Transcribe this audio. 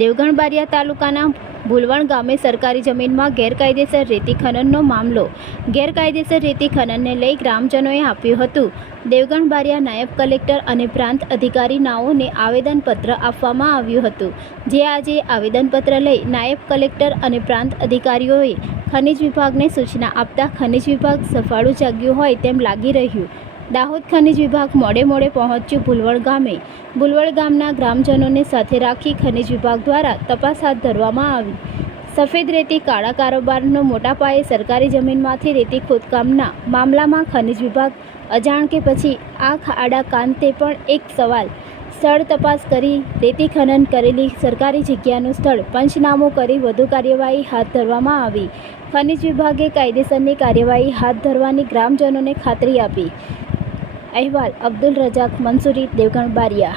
દેવગણ બારિયા તાલુકાના ભૂલવણ ગામે સરકારી જમીનમાં ગેરકાયદેસર રેતી ખનનનો મામલો. ગેરકાયદેસર રેતી ખનનને લઈ ગ્રામજનોએ આપ્યું હતું. દેવગણ બારિયા નાયબ કલેક્ટર અને પ્રાંત અધિકારી નાઓને આવેદનપત્ર આપવામાં આવ્યું હતું. જે આજે આવેદનપત્ર લઈ નાયબ કલેક્ટર અને પ્રાંત અધિકારીઓએ ખનિજ વિભાગને સૂચના આપતા ખનિજ વિભાગ સફાળું જાગ્યું હોય તેમ લાગી રહ્યું. દાહોદ ખનિજ વિભાગ મોડે મોડે પહોંચ્યું ભૂલવડ ગામે. ભૂલવડ ગામના ગ્રામજનોને સાથે રાખી ખનિજ વિભાગ દ્વારા તપાસ હાથ ધરવામાં આવી. સફેદ રેતી, કાળા કારોબારનો મોટા પાયે સરકારી જમીનમાંથી રેતી ખોદકામના મામલામાં ખનિજ વિભાગ અજાણ કે પછી આંખ, આડા કાંતે પણ એક સવાલ. સ્થળ તપાસ કરી, રેતી ખનન કરેલી સરકારી જગ્યાનું સ્થળ પંચનામું કરી વધુ કાર્યવાહી હાથ ધરવામાં આવી. ખનિજ વિભાગે કાયદેસરની કાર્યવાહી હાથ ધરવાની ગ્રામજનોને ખાતરી આપી. અહેવાલ અબ્દુલ રજાક મંસૂરી દેવગણ બારિયા.